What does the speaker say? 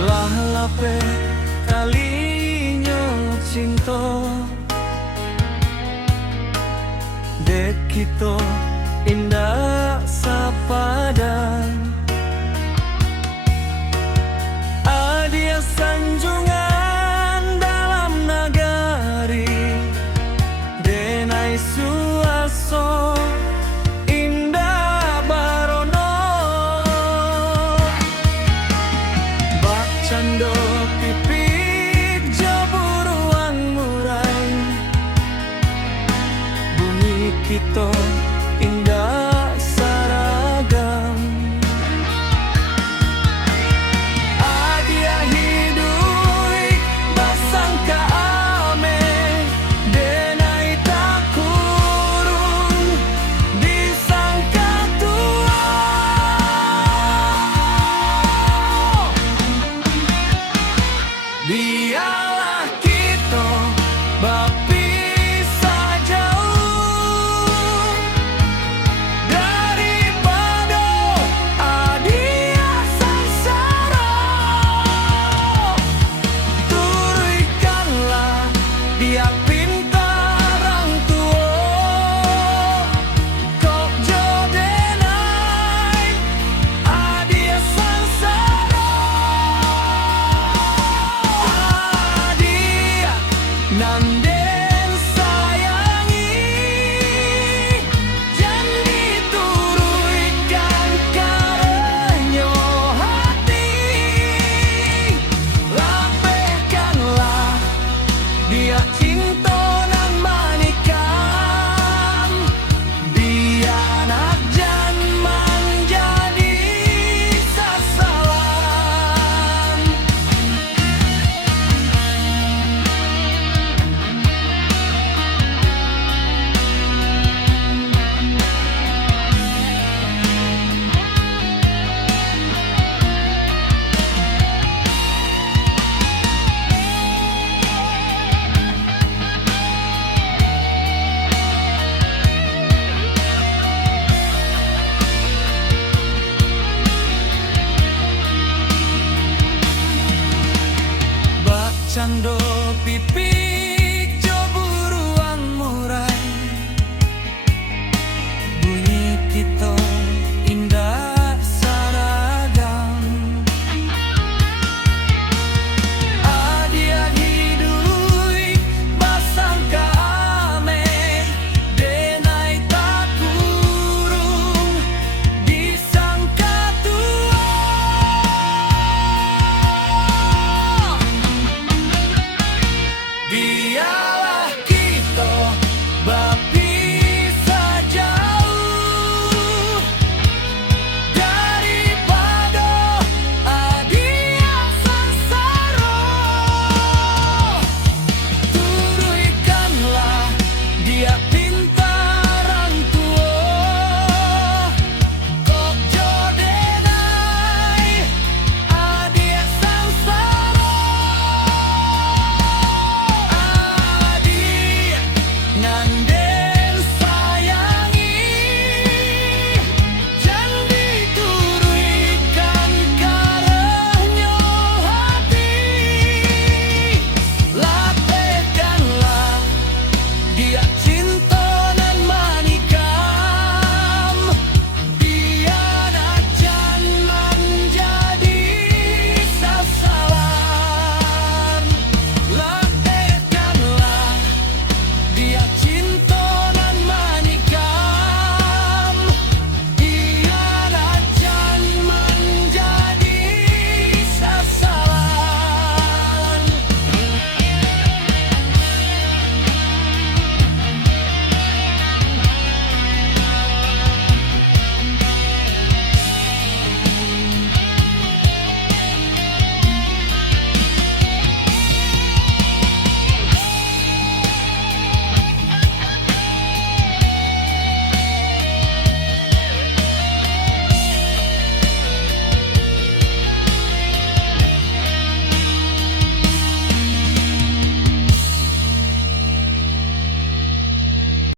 Lah lape kalinyo cinta dek kita indah sapadan adia sanjungan dalam nagari denai suaso indah barono bak cando pipit jaburuang murai bumi kita indah saragam adia hidui basangka ame denai tak kurung disangka tua biarlah kita berpisah jauh daripada adia sengsara. Turunkanlah dia pintar orang tua kok jodenai adia sengsara. Adia nanden sayangi janji turunkan karenyo hati lapehkanlah dia cinta nan manikam dia nak jan menjadi sasalan. Bak cando pipi